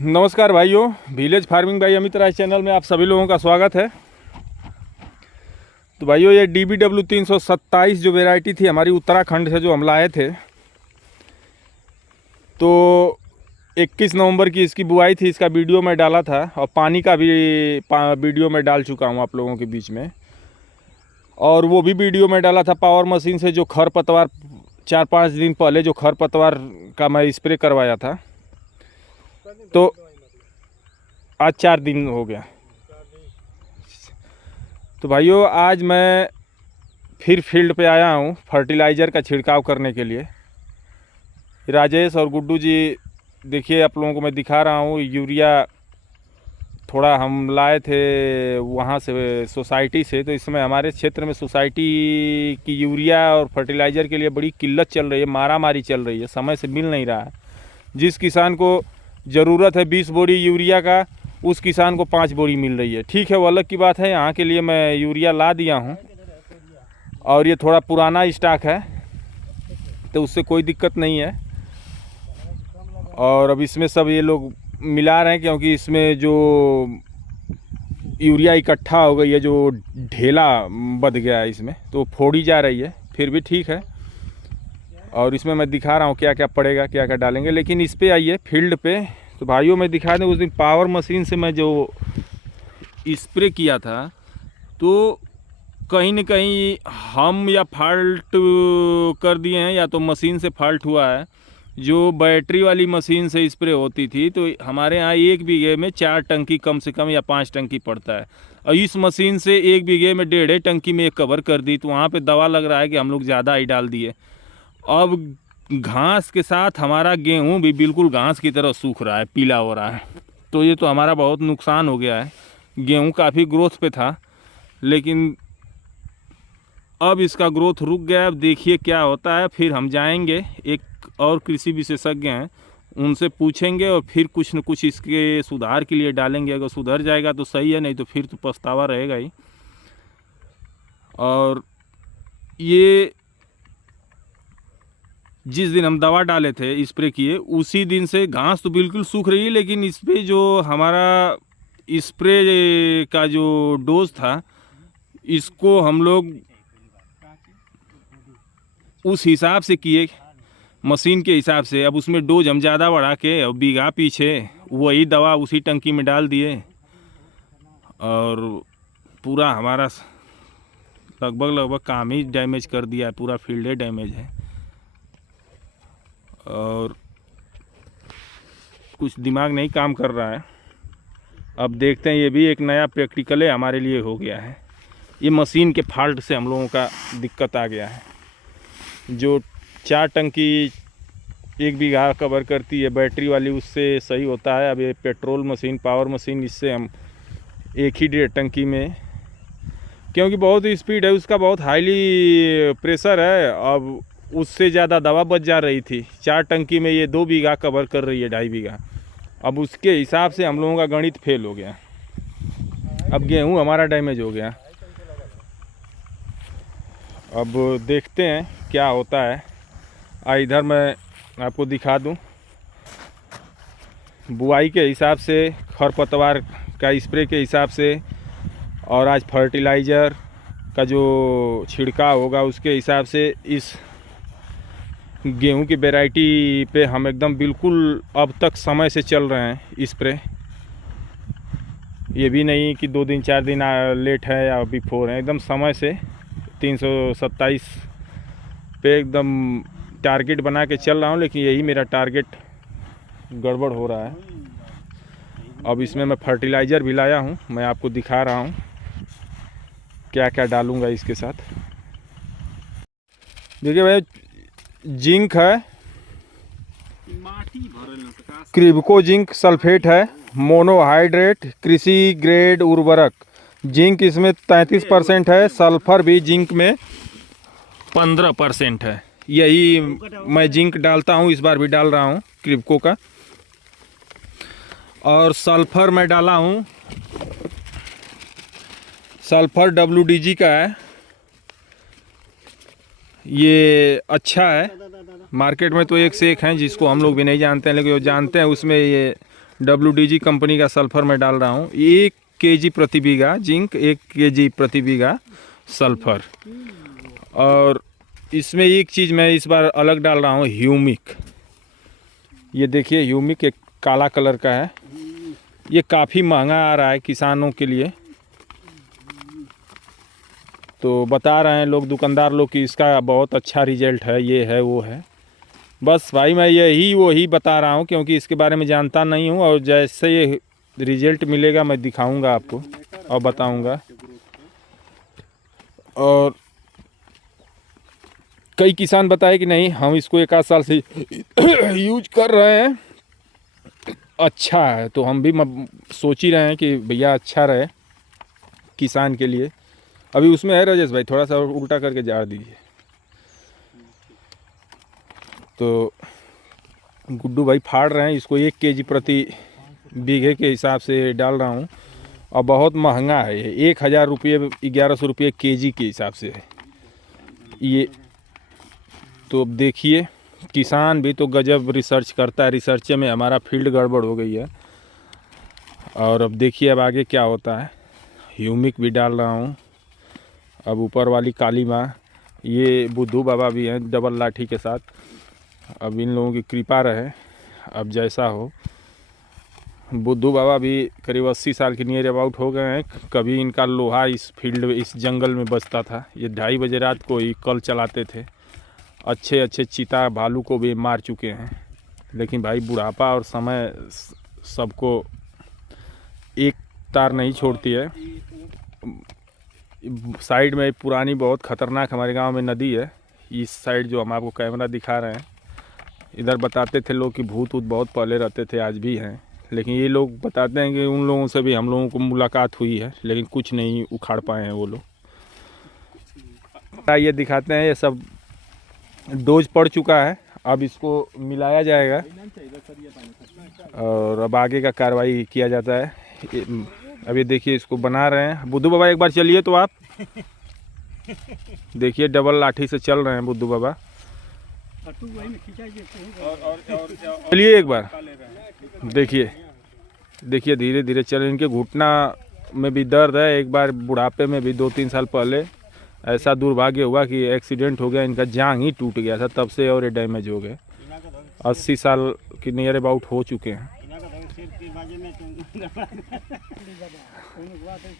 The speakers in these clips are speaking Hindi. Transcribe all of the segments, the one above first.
नमस्कार भाइयों, village farming by Amit Raj channel में आप सभी लोगों का स्वागत है। तो भाइयों, ये DBW 327 जो वैरायटी थी हमारी उत्तराखंड से जो हम लाए थे, तो 21 नवंबर की इसकी बुआई थी। इसका वीडियो मैं डाला था और पानी का भी वीडियो मैं डाल चुका हूँ आप लोगों के बीच में। और वो भी वीडियो मैं डाला था पावर मशीन से जो खरपतवार 4-5 दिन पहले जो खरपतवार का मैं स्प्रे करवाया था। तो आज 4 दिन हो गया। तो भाइयों, आज मैं फिर फील्ड पे आया हूँ फर्टिलाइज़र का छिड़काव करने के लिए। राजेश और गुड्डू जी, देखिए आप लोगों को मैं दिखा रहा हूँ। यूरिया थोड़ा हम लाए थे वहाँ से सोसाइटी से। तो इसमें हमारे क्षेत्र में सोसाइटी की यूरिया और फर्टिलाइज़र के लिए बड़ी किल्लत चल रही है, मारामारी चल रही है, समय से मिल नहीं रहा है। जिस किसान को ज़रूरत है 20 बोरी यूरिया का, उस किसान को 5 बोरी मिल रही है। ठीक है, वो अलग की बात है। यहाँ के लिए मैं यूरिया ला दिया हूँ और ये थोड़ा पुराना स्टॉक है, तो उससे कोई दिक्कत नहीं है। और अब इसमें सब ये लोग मिला रहे हैं, क्योंकि इसमें जो यूरिया इकट्ठा हो गई है, जो ढेला बध गया है इसमें, तो फोड़ी जा रही है। फिर भी ठीक है। और इसमें मैं दिखा रहा हूँ क्या क्या पड़ेगा, क्या क्या डालेंगे। लेकिन इस पे आइए फील्ड पे। तो भाइयों, मैं दिखा दूँ, उस दिन पावर मशीन से मैं जो स्प्रे किया था, तो कहीं न कहीं हम या फॉल्ट कर दिए हैं या तो मशीन से फॉल्ट हुआ है। जो बैटरी वाली मशीन से स्प्रे होती थी, तो हमारे यहाँ 1 बीघे में 4 टंकी कम से कम या 5 टंकी पड़ता है। और इस मशीन से 1 बीघे में 1.5 टंकी में एक कवर कर दी, तो वहाँ पे दवा लग रहा है कि हम लोग ज़्यादा ही डाल दिए। अब घास के साथ हमारा गेहूँ भी बिल्कुल घास की तरह सूख रहा है, पीला हो रहा है। तो ये तो हमारा बहुत नुकसान हो गया है। गेहूँ काफ़ी ग्रोथ पे था, लेकिन अब इसका ग्रोथ रुक गया। अब देखिए क्या होता है। फिर हम जाएंगे, एक और कृषि विशेषज्ञ हैं, उनसे पूछेंगे और फिर कुछ न कुछ इसके सुधार के लिए डालेंगे। अगर सुधर जाएगा तो सही है, नहीं तो फिर तो पछतावा रहेगा ही। और ये जिस दिन हम दवा डाले थे, स्प्रे किए, उसी दिन से घास तो बिल्कुल सूख रही है, लेकिन इस पर जो हमारा स्प्रे का जो डोज था, इसको हम लोग उस हिसाब से किए, मशीन के हिसाब से। अब उसमें डोज हम ज़्यादा बढ़ा के और बीघा पीछे वही दवा उसी टंकी में डाल दिए, और पूरा हमारा लगभग काम ही डैमेज कर दिया है। पूरा फील्ड डैमेज है। और कुछ दिमाग नहीं काम कर रहा है। अब देखते हैं, ये भी एक नया प्रैक्टिकल है हमारे लिए हो गया है। ये मशीन के फॉल्ट से हम लोगों का दिक्कत आ गया है। जो 4 टंकी 1 बीघा कवर करती है बैटरी वाली, उससे सही होता है। अब ये पेट्रोल मशीन, पावर मशीन, इससे हम 1 ही 1.5 टंकी में, क्योंकि बहुत स्पीड है उसका, बहुत हाईली प्रेशर है। अब उससे ज़्यादा दवा बच जा रही थी। 4 टंकी में ये 2 बीघा कवर कर रही है, 2.5 बीघा। अब उसके हिसाब से हम लोगों का गणित फेल हो गया। अब गेहूँ हमारा डैमेज हो गया। अब देखते हैं क्या होता है। इधर मैं आपको दिखा दूं, बुआई के हिसाब से, खरपतवार का स्प्रे के हिसाब से, और आज फर्टिलाइज़र का जो छिड़काव होगा उसके हिसाब से, इस गेहूं की वैरायटी पे हम एकदम बिल्कुल अब तक समय से चल रहे हैं स्प्रे। ये भी नहीं कि 2 दिन 4 दिन लेट है या बिफोर है, एकदम समय से 327 पे एकदम टारगेट बना के चल रहा हूँ। लेकिन यही मेरा टारगेट गड़बड़ हो रहा है। अब इसमें मैं फर्टिलाइज़र भी लाया हूँ, मैं आपको दिखा रहा हूँ क्या क्या डालूँगा इसके साथ। देखिए भाई, जिंक है, क्रिब्को जिंक सल्फेट है, मोनोहाइड्रेट कृषि ग्रेड उर्वरक। जिंक इसमें 33% है, सल्फर भी जिंक में 15% है। यही मैं जिंक डालता हूँ, इस बार भी डाल रहा हूँ क्रिब्को का। और सल्फर मैं डाला हूँ, सल्फर WDG का है। ये अच्छा है। मार्केट में तो एक से एक हैं जिसको हम लोग भी नहीं जानते हैं, लेकिन वो जानते हैं। उसमें ये WDG कंपनी का सल्फर मैं डाल रहा हूँ। 1 kg प्रति बीघा जिंक, 1 kg प्रति बीघा सल्फर। और इसमें एक चीज़ मैं इस बार अलग डाल रहा हूँ, ह्यूमिक। ये देखिए ह्यूमिक एक काला कलर का है, ये काफ़ी महंगा आ रहा है किसानों के लिए। तो बता रहे हैं लोग, दुकानदार लोग, कि इसका बहुत अच्छा रिजल्ट है, ये है वो है। बस भाई मैं वही बता रहा हूँ, क्योंकि इसके बारे में जानता नहीं हूँ, और जैसे ये रिजल्ट मिलेगा मैं दिखाऊंगा आपको और बताऊंगा। और कई किसान बताए कि नहीं हम इसको 1 आध साल से यूज कर रहे हैं, अच्छा है। तो हम भी सोच ही रहे हैं कि भैया अच्छा रहे किसान के लिए। अभी उसमें है राजेश भाई, थोड़ा सा उल्टा करके झाड़ दीजिए। तो गुड्डू भाई फाड़ रहे हैं इसको, 1 kg प्रति बीघे के हिसाब से डाल रहा हूँ। और बहुत महंगा है ये, 1000 रुपये 1100 रुपये kg के हिसाब से है ये। तो अब देखिए किसान भी तो गजब रिसर्च करता है, रिसर्च में हमारा फील्ड गड़बड़ हो गई है। और अब देखिए अब आगे क्या होता है। ह्यूमिक भी डाल रहा हूँ। अब ऊपर वाली काली माँ, ये बुद्धू बाबा भी हैं डबल लाठी के साथ। अब इन लोगों की कृपा रहे, अब जैसा हो। बुद्धू बाबा भी करीब 80 साल के नियर अबाउट हो गए हैं। कभी इनका लोहा इस फील्ड में, इस जंगल में बचता था। ये 2:30 बजे रात को ही कल चलाते थे। अच्छे चीता भालू को भी मार चुके हैं। लेकिन भाई बुढ़ापा और समय सबको एक तार नहीं छोड़ती है। साइड में पुरानी बहुत ख़तरनाक हमारे गांव में नदी है। इस साइड जो हम आपको कैमरा दिखा रहे हैं, इधर बताते थे लोग कि भूत ऊत बहुत पहले रहते थे, आज भी हैं। लेकिन ये लोग बताते हैं कि उन लोगों से भी हम लोगों को मुलाकात हुई है, लेकिन कुछ नहीं उखाड़ पाए हैं वो लोग। ये दिखाते हैं, ये सब डोज पड़ चुका है, अब इसको मिलाया जाएगा और अब आगे का कार्रवाई किया जाता है। अब ये देखिए इसको बना रहे हैं। बुद्धू बाबा एक बार चलिए तो आप देखिए, डबल लाठी से चल रहे हैं बुद्धू बाबा। चलिए एक बार देखिए, देखिए धीरे धीरे चल। इनके घुटना में भी दर्द है। एक बार बुढ़ापे में भी 2-3 साल पहले ऐसा दुर्भाग्य हुआ कि एक्सीडेंट हो गया, इनका जांघ ही टूट गया था, तब से और ये डैमेज हो गए। 80 साल के नियर अबाउट हो चुके हैं।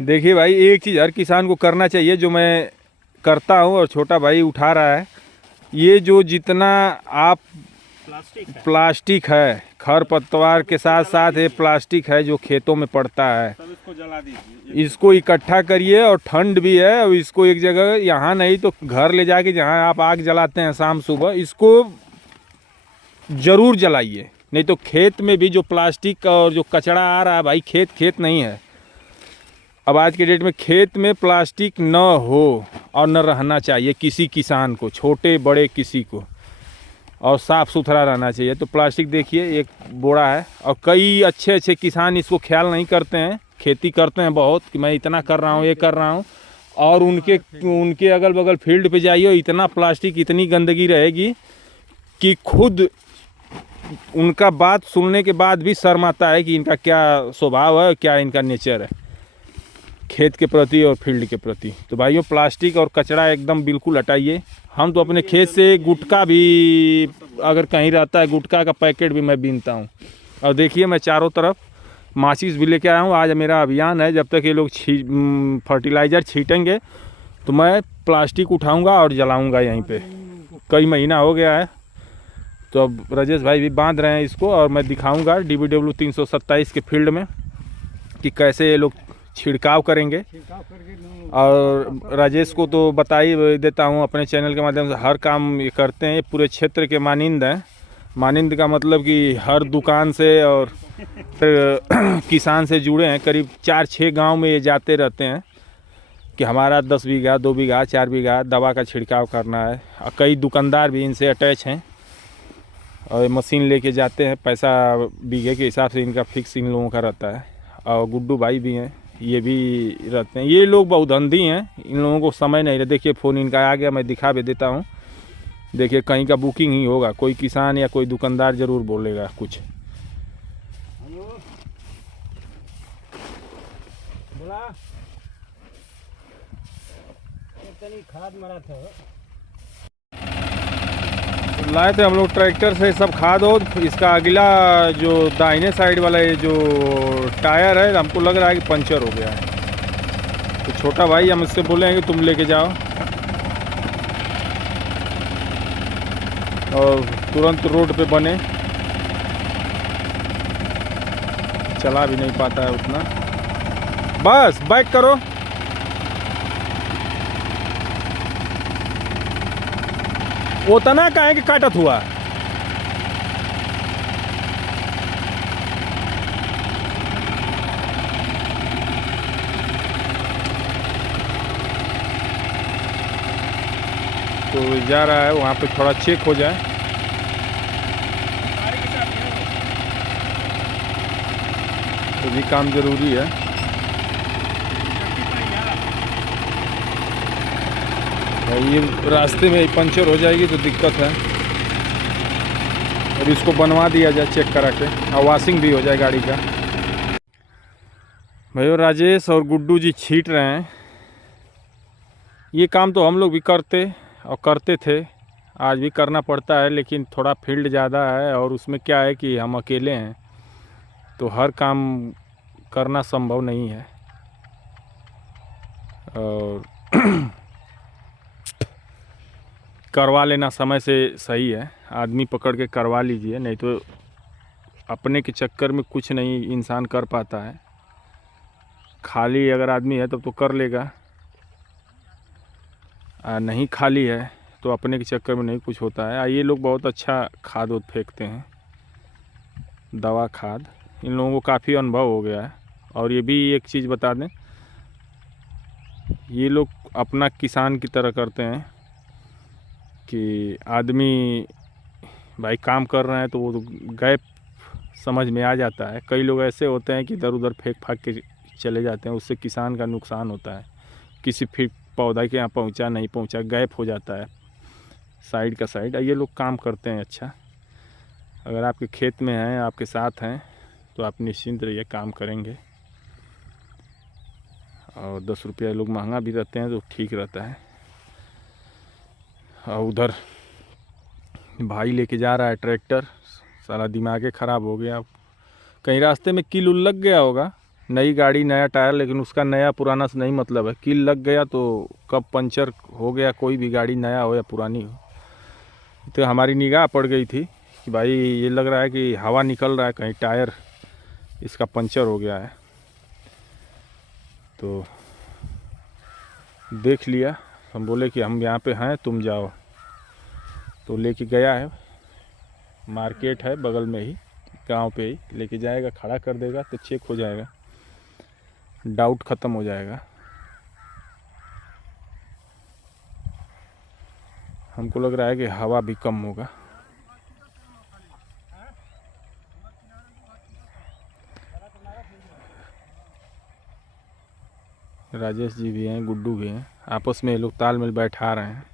देखिए भाई एक चीज़ हर किसान को करना चाहिए, जो मैं करता हूँ और छोटा भाई उठा रहा है। ये जो जितना आप प्लास्टिक है, खरपतवार के साथ साथ ये प्लास्टिक है जो खेतों में पड़ता है, इसको जला दीजिए। इसको इकट्ठा करिए। और ठंड भी है, और इसको एक जगह, यहाँ नहीं तो घर ले जाके जहाँ आप आग जलाते हैं शाम सुबह, इसको ज़रूर जलाइए। नहीं तो खेत में भी जो प्लास्टिक और जो कचरा आ रहा है भाई, खेत नहीं है। अब आज के डेट में खेत में प्लास्टिक न हो और न रहना चाहिए किसी किसान को, छोटे बड़े किसी को, और साफ़ सुथरा रहना चाहिए। तो प्लास्टिक देखिए एक बोरा है, और कई अच्छे किसान इसको ख्याल नहीं करते हैं। खेती करते हैं बहुत कि मैं इतना कर रहा हूँ, ये कर रहा हूँ, और उनके अगल बगल फील्ड पे जाइए, इतना प्लास्टिक, इतनी गंदगी रहेगी कि खुद उनका बात सुनने के बाद भी शर्म आता है कि इनका क्या स्वभाव है, क्या इनका नेचर है खेत के प्रति और फील्ड के प्रति। तो भाइयों प्लास्टिक और कचरा एकदम बिल्कुल हटाइए। हम तो अपने खेत से गुटखा भी अगर कहीं रहता है, गुटखा का पैकेट भी मैं बीनता हूँ। और देखिए मैं चारों तरफ माचिस भी लेके आया हूँ। आज मेरा अभियान है, जब तक ये लोग फर्टिलाइज़र छीटेंगे तो मैं प्लास्टिक उठाऊँगा और जलाऊँगा यहीं पे। कई महीना हो गया है, तो अब राजेश भाई भी बांध रहे हैं इसको, और मैं दिखाऊँगा DBW 327 के फील्ड में कि कैसे ये लोग छिड़काव करेंगे। और राजेश को तो बता ही देता हूँ अपने चैनल के माध्यम से, हर काम ये करते हैं। पूरे क्षेत्र के मानिंद हैं। मानिंद का मतलब कि हर दुकान से और किसान से जुड़े हैं। करीब 4-6 गांव में ये जाते रहते हैं कि हमारा 10 बीघा, 2 बीघा, 4 बीघा दवा का छिड़काव करना है। और कई दुकानदार भी इनसे अटैच हैं और मशीन लेके जाते हैं। पैसा बीघे के हिसाब से इनका फिक्स इन लोगों का रहता है। और गुड्डू भाई भी हैं, ये भी रहते हैं। ये लोग बहुत धंधी हैं, इन लोगों को समय नहीं रहे। देखिए फ़ोन इनका आ गया, मैं दिखा भी देता हूँ। देखिए कहीं का बुकिंग ही होगा, कोई किसान या कोई दुकानदार ज़रूर बोलेगा कुछ। बोला इतनी खाद मरा था। लाए थे हम लोग ट्रैक्टर से सब खाद हो। इसका अगला जो दाहिने साइड वाला ये जो टायर है हमको लग रहा है कि पंचर हो गया है। तो छोटा भाई हम इससे बोले हैं कि तुम लेके जाओ, और तुरंत रोड पे बने। चला भी नहीं पाता है उतना। बस बैक करो। वो तना का है कि काटत हुआ। तो जा रहा है वहाँ पे, थोड़ा चेक हो जाए। तो भी काम जरूरी है। और ये रास्ते में पंचर हो जाएगी तो दिक्कत है। और इसको बनवा दिया जाए चेक करा के, और वॉशिंग भी हो जाए गाड़ी का। भैया राजेश और गुड्डू जी छींट रहे हैं। ये काम तो हम लोग भी करते और करते थे, आज भी करना पड़ता है, लेकिन थोड़ा फील्ड ज़्यादा है और उसमें क्या है कि हम अकेले हैं तो हर काम करना संभव नहीं है। और करवा लेना समय से सही है, आदमी पकड़ के करवा लीजिए, नहीं तो अपने के चक्कर में कुछ नहीं इंसान कर पाता है। खाली अगर आदमी है तब तो कर लेगा, नहीं खाली है तो अपने के चक्कर में नहीं कुछ होता है। ये लोग बहुत अच्छा खाद उद फेंकते हैं, दवा खाद। इन लोगों को काफ़ी अनुभव हो गया है। और ये भी एक चीज़ बता दें, ये लोग अपना किसान की तरह करते हैं कि आदमी भाई काम कर रहे हैं तो वो तो गैप समझ में आ जाता है। कई लोग ऐसे होते हैं कि इधर उधर फेंक फाक के चले जाते हैं, उससे किसान का नुकसान होता है। किसी फिर पौधा के यहाँ पहुँचा नहीं पहुँचा, गैप हो जाता है साइड का साइड। ये लोग काम करते हैं अच्छा। अगर आपके खेत में हैं, आपके साथ हैं, तो आप निश्चिंत रहिए, काम करेंगे। और 10 रुपया लोग महंगा भी रहते हैं तो ठीक रहता है। और उधर भाई लेके जा रहा है ट्रैक्टर, सारा दिमाग ख़राब हो गया। कहीं रास्ते में कील उल लग गया होगा, नई गाड़ी नया टायर, लेकिन उसका नया पुराना से नहीं मतलब है। कील लग गया तो कब पंचर हो गया, कोई भी गाड़ी नया हो या पुरानी हो। तो हमारी निगाह पड़ गई थी कि भाई ये लग रहा है कि हवा निकल रहा है, कहीं टायर इसका पंचर हो गया है। तो देख लिया, हम बोले कि हम यहाँ पे हैं, तुम जाओ। तो लेके गया है, मार्केट है बगल में ही, गांव पे ही लेके जाएगा, खड़ा कर देगा तो चेक हो जाएगा, डाउट ख़त्म हो जाएगा। हमको लग रहा है कि हवा भी कम होगा। राजेश जी भी हैं, गुड्डू भी हैं, आपस में ये लोग तालमेल बैठा रहे हैं।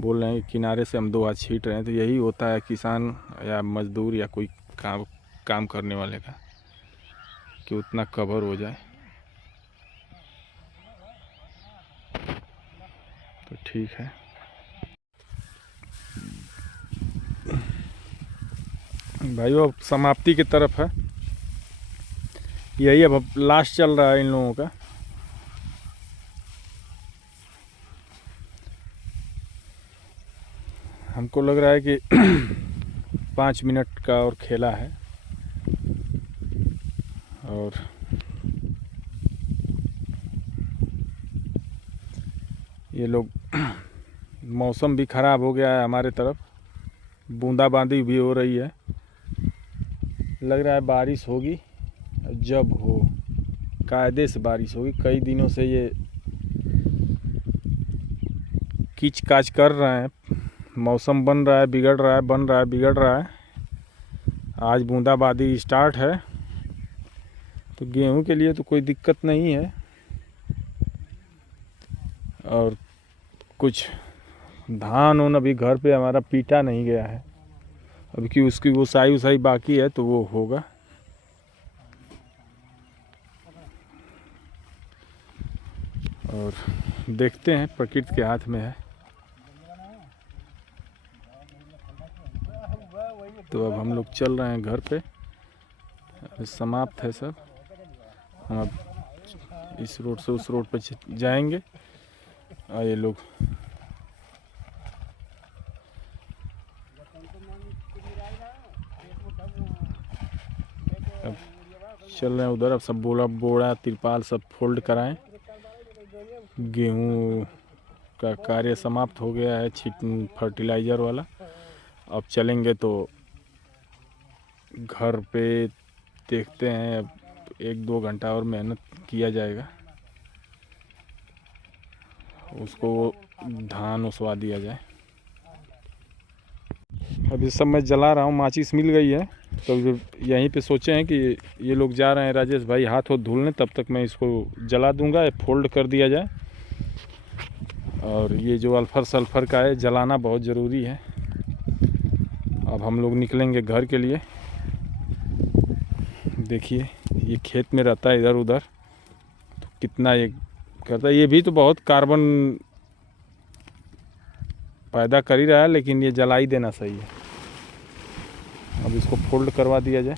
बोल रहे हैं कि किनारे से हम 2 हाथ छींट रहे हैं। तो यही होता है किसान या मजदूर या कोई काम करने वाले का, कि उतना कवर हो जाए तो ठीक है। भाई वो समाप्ति की तरफ है, यही अब लास्ट चल रहा है इन लोगों का। हमको लग रहा है कि 5 मिनट का और खेला है। और ये लोग मौसम भी ख़राब हो गया है हमारे तरफ, बूंदाबांदी भी हो रही है। लग रहा है बारिश होगी, जब हो कायदे से बारिश होगी। कई दिनों से ये कीच काच कर रहे हैं, मौसम बन रहा है बिगड़ रहा है, बन रहा है बिगड़ रहा है। आज बूंदाबांदी स्टार्ट है, तो गेहूं के लिए तो कोई दिक्कत नहीं है। और कुछ धान उन अभी घर पे हमारा पीटा नहीं गया है, अभी कि उसकी वसाई बाकी है, तो वो होगा। और देखते हैं, प्रकृति के हाथ में है। तो अब हम लोग चल रहे हैं घर पे, समाप्त है सब। हम अब इस रोड से उस रोड पे जाएंगे। और ये लोग अब चल रहे हैं उधर। अब सब बोड़ा तिरपाल सब फोल्ड कराएं। गेहूँ का कार्य समाप्त हो गया है, फर्टिलाइज़र वाला। अब चलेंगे तो घर पे देखते हैं। अब 1-2 घंटा और मेहनत किया जाएगा, उसको धान उसवा दिया जाए। अब ये सब मैं जला रहा हूँ, माचिस मिल गई है। तो यहीं पे सोचे हैं कि ये लोग जा रहे हैं राजेश भाई हाथ धुलने, तब तक मैं इसको जला दूंगा, फोल्ड कर दिया जाए। और ये जो अल्फर सल्फर का है, जलाना बहुत ज़रूरी है। अब हम लोग निकलेंगे घर के लिए। देखिए ये खेत में रहता है इधर उधर, तो कितना ये करता है। ये भी तो बहुत कार्बन पैदा कर ही रहा है, लेकिन ये जला ही देना सही है। अब इसको फोल्ड करवा दिया जाए।